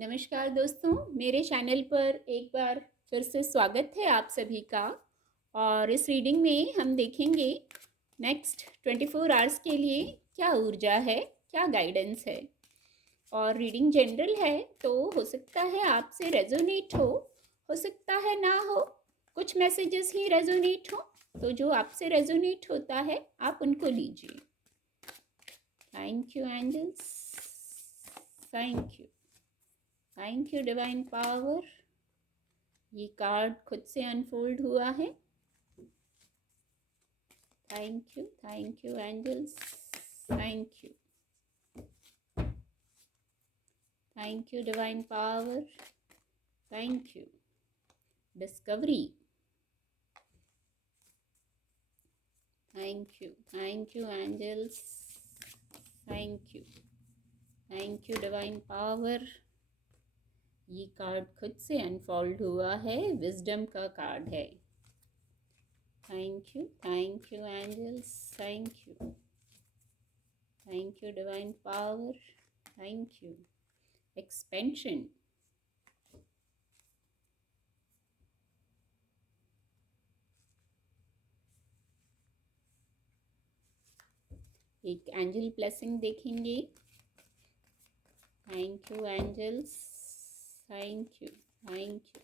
नमस्कार दोस्तों, मेरे चैनल पर एक बार फिर से स्वागत है आप सभी का। और इस रीडिंग में हम देखेंगे नेक्स्ट 24 आवर्स के लिए क्या ऊर्जा है, क्या गाइडेंस है। और रीडिंग जनरल है तो हो सकता है आपसे रेजोनेट हो सकता है ना हो, कुछ मैसेजेस ही रेजोनेट हो। तो जो आपसे रेजोनेट होता है आप उनको लीजिए। Thank you angels, thank you, thank you divine power. ये कार्ड खुद से अनफोल्ड हुआ है। Thank you angels, thank you, thank you divine power, thank you discovery, thank you angels, thank you divine power. ये कार्ड खुद से unfold हुआ है, विजडम का कार्ड है। Thank you angels, thank you divine power, thank you expansion. एक angel blessing देखेंगे। Thank you angels, thank you, thank you,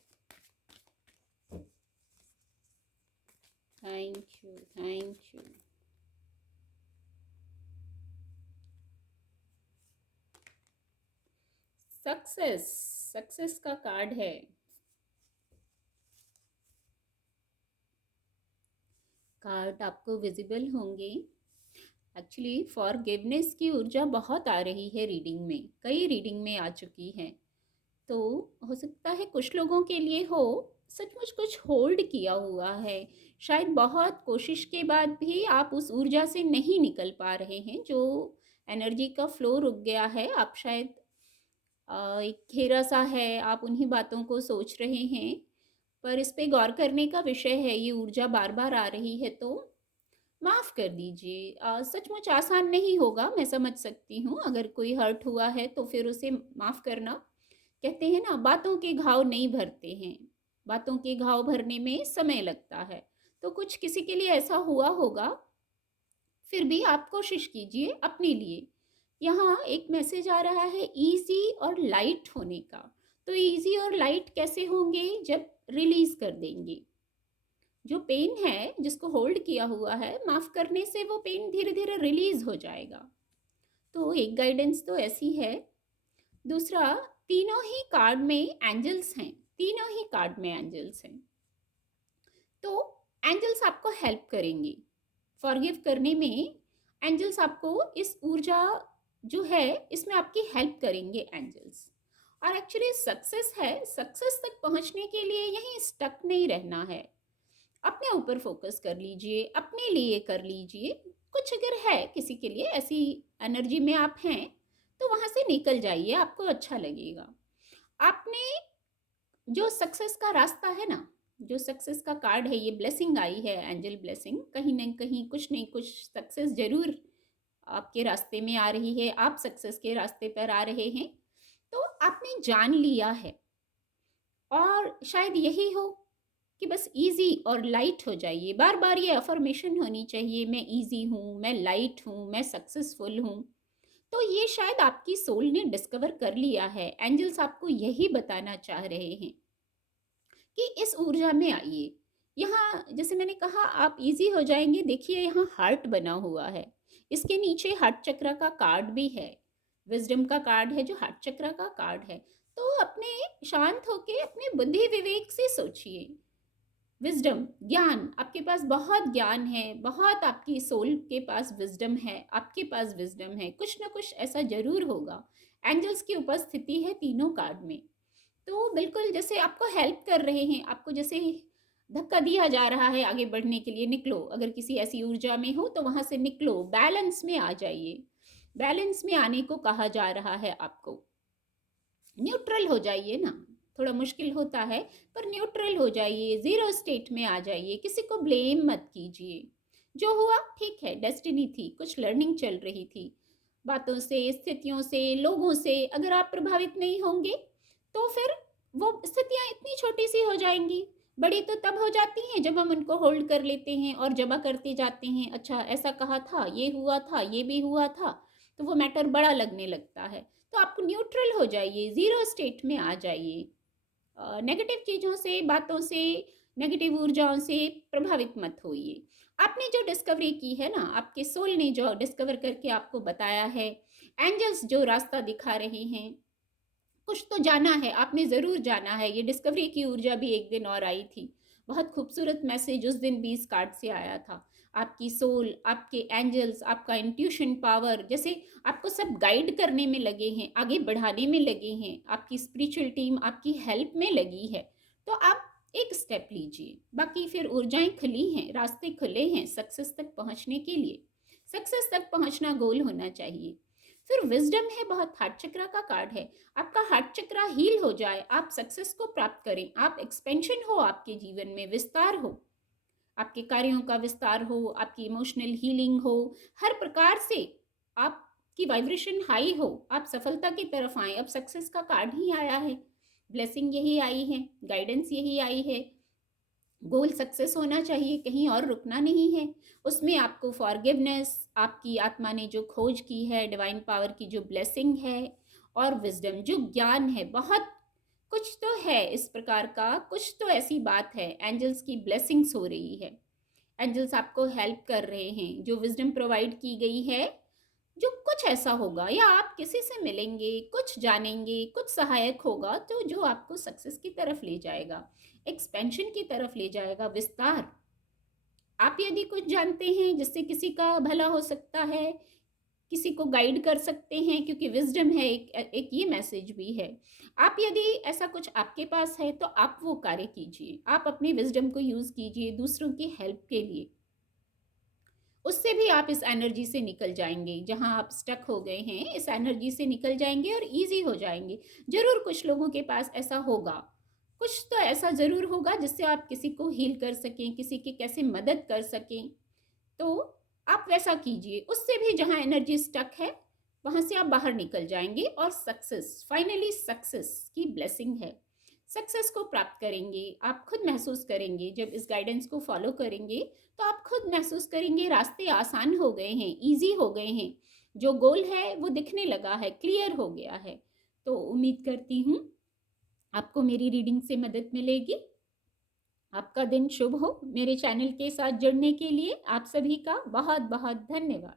thank you, thank you. Success, success का कार्ड है। कार्ड आपको विजिबल होंगे। एक्चुअली फॉरगिवनेस की ऊर्जा बहुत आ रही है रीडिंग में, कई रीडिंग में आ चुकी है। तो हो सकता है कुछ लोगों के लिए हो सचमुच कुछ होल्ड किया हुआ है। शायद बहुत कोशिश के बाद भी आप उस ऊर्जा से नहीं निकल पा रहे हैं, जो एनर्जी का फ्लो रुक गया है। आप शायद एक घेरा सा है, आप उन्हीं बातों को सोच रहे हैं। पर इस पे गौर करने का विषय है, ये ऊर्जा बार बार आ रही है तो माफ़ कर दीजिए। सचमुच आसान नहीं होगा, मैं समझ सकती हूँ। अगर कोई हर्ट हुआ है तो फिर उसे माफ़ करना, कहते हैं ना, बातों के घाव नहीं भरते हैं, बातों के घाव भरने में समय लगता है। तो कुछ किसी के लिए ऐसा हुआ होगा, फिर भी आप कोशिश कीजिए अपने लिए। यहाँ एक मैसेज आ रहा है ईजी और लाइट होने का। तो ईजी और लाइट कैसे होंगे? जब रिलीज कर देंगे जो पेन है, जिसको होल्ड किया हुआ है, माफ करने से वो पेन धीरे धीरे रिलीज हो जाएगा। तो एक गाइडेंस तो ऐसी है। दूसरा, तीनों ही कार्ड में एंजल्स हैं, तीनों ही कार्ड में एंजल्स हैं। तो एंजल्स आपको हेल्प करेंगे फॉरगिव करने में। एंजल्स आपको इस ऊर्जा जो है इसमें आपकी हेल्प करेंगे एंजल्स। और एक्चुअली सक्सेस है, सक्सेस तक पहुंचने के लिए यहीं स्टक नहीं रहना है। अपने ऊपर फोकस कर लीजिए, अपने लिए कर लीजिए। कुछ अगर है किसी के लिए ऐसी एनर्जी में आप हैं तो वहां से निकल जाइए, आपको अच्छा लगेगा। आपने जो सक्सेस का रास्ता है ना, जो सक्सेस का कार्ड है, ये ब्लेसिंग आई है, एंजल ब्लेसिंग, कहीं ना कहीं कुछ नहीं कुछ सक्सेस जरूर आपके रास्ते में आ रही है, आप सक्सेस के रास्ते पर आ रहे हैं। तो आपने जान लिया है। और शायद यही हो कि बस इजी और लाइट हो जाइए। बार बार ये अफर्मेशन होनी चाहिए, मैं इजी हूँ, मैं लाइट हूँ, मैं सक्सेसफुल हूँ। तो ये शायद आपकी सोल ने डिस्कवर कर लिया है। एंजल्स आपको यही बताना चाह रहे हैं कि इस ऊर्जा में आइए। यहाँ जैसे मैंने कहा आप इजी हो जाएंगे। देखिए यहाँ हार्ट बना हुआ है, इसके नीचे हार्ट चक्र का कार्ड भी है, विजडम का कार्ड है जो हार्ट चक्र का कार्ड है। तो अपने शांत होके अपने बुद्धि विवेक से सोचिए। विजडम, ज्ञान, आपके पास बहुत ज्ञान है, बहुत आपकी सोल के पास विजडम है, आपके पास विजडम है, कुछ ना कुछ ऐसा जरूर होगा। एंजल्स की उपस्थिति है तीनों कार्ड में। तो बिल्कुल जैसे आपको हेल्प कर रहे हैं, आपको जैसे धक्का दिया जा रहा है आगे बढ़ने के लिए। निकलो, अगर किसी ऐसी ऊर्जा में हो तो वहां से निकलो, बैलेंस में आ जाइए। बैलेंस में आने को कहा जा रहा है आपको। न्यूट्रल हो जाइए ना, थोड़ा मुश्किल होता है पर न्यूट्रल हो जाइए, जीरो स्टेट में आ जाइए। किसी को ब्लेम मत कीजिए। जो हुआ ठीक है, डेस्टिनी थी, कुछ लर्निंग चल रही थी। बातों से, स्थितियों से, लोगों से अगर आप प्रभावित नहीं होंगे तो फिर वो स्थितियाँ इतनी छोटी सी हो जाएंगी। बड़ी तो तब हो जाती हैं जब हम उनको होल्ड कर लेते हैं और जमा करते जाते हैं, अच्छा ऐसा कहा था, ये हुआ था, ये भी हुआ था, तो वो मैटर बड़ा लगने लगता है। तो आप न्यूट्रल हो जाइए, ज़ीरो स्टेट में आ जाइए। नेगेटिव चीज़ों से, बातों से, नेगेटिव ऊर्जाओं से प्रभावित मत होइए। आपने जो डिस्कवरी की है ना, आपके सोल ने जो डिस्कवर करके आपको बताया है, एंजल्स जो रास्ता दिखा रहे हैं, कुछ तो जाना है, आपने ज़रूर जाना है। ये डिस्कवरी की ऊर्जा भी एक दिन और आई थी। बहुत खूबसूरत मैसेज उस दिन 20 कार्ड से आया था। आपकी सोल, आपके एंजल्स, आपका इंट्यूशन पावर, जैसे आपको सब गाइड करने में लगे हैं, आगे बढ़ाने में लगे हैं, आपकी स्पिरिचुअल टीम आपकी हेल्प में लगी है। तो आप एक स्टेप लीजिए, बाकी फिर ऊर्जाएं खुली हैं, रास्ते खुले हैं सक्सेस तक पहुंचने के लिए। सक्सेस तक पहुंचना गोल होना चाहिए। फिर विजडम है, बहुत हार्ट चक्रा का कार्ड है। आपका हार्ट चक्रा हील हो जाए, आप सक्सेस को प्राप्त करें, आप एक्सपेंशन हो, आपके जीवन में विस्तार हो, आपके कार्यों का विस्तार हो, आपकी इमोशनल हीलिंग हो, हर प्रकार से आपकी वाइब्रेशन हाई हो, आप सफलता की तरफ आए। अब सक्सेस का कार्ड ही आया है, ब्लेसिंग यही आई है, गाइडेंस यही आई है। गोल सक्सेस होना चाहिए, कहीं और रुकना नहीं है। उसमें आपको फॉरगिवनेस, आपकी आत्मा ने जो खोज की है, डिवाइन पावर की जो ब्लेसिंग है, और विजडम जो ज्ञान है, बहुत कुछ तो है इस प्रकार का, कुछ तो ऐसी बात है, एंजल्स की ब्लेसिंग्स हो रही है। एंजल्स आपको हेल्प कर रहे हैं, जो विजडम प्रोवाइड की गई है, जो कुछ ऐसा होगा या आप किसी से मिलेंगे, कुछ जानेंगे, कुछ सहायक होगा, तो जो आपको सक्सेस की तरफ ले जाएगा, एक्सपेंशन की तरफ ले जाएगा, विस्तार। आप यदि कुछ जानते हैं जिससे किसी का भला हो सकता है, किसी को गाइड कर सकते हैं, क्योंकि विजडम है, एक ये मैसेज भी है। आप यदि ऐसा कुछ आपके पास है तो आप वो कार्य कीजिए, आप अपनी विजडम को यूज़ कीजिए दूसरों की हेल्प के लिए। उससे भी आप इस एनर्जी से निकल जाएंगे, जहां आप स्टक हो गए हैं इस एनर्जी से निकल जाएंगे और इजी हो जाएंगे। जरूर कुछ लोगों के पास ऐसा होगा, कुछ तो ऐसा ज़रूर होगा जिससे आप किसी को हील कर सकें, किसी की कैसे मदद कर सकें। तो आप वैसा कीजिए, उससे भी जहाँ एनर्जी स्टक है वहाँ से आप बाहर निकल जाएंगे और सक्सेस, फाइनली सक्सेस की ब्लेसिंग है। सक्सेस को प्राप्त करेंगे, आप खुद महसूस करेंगे, जब इस गाइडेंस को फॉलो करेंगे तो आप खुद महसूस करेंगे रास्ते आसान हो गए हैं, ईजी हो गए हैं, जो गोल है वो दिखने लगा है, क्लियर हो गया है। तो उम्मीद करती हूँ आपको मेरी रीडिंग से मदद मिलेगी। आपका दिन शुभ हो। मेरे चैनल के साथ जुड़ने के लिए आप सभी का बहुत बहुत धन्यवाद।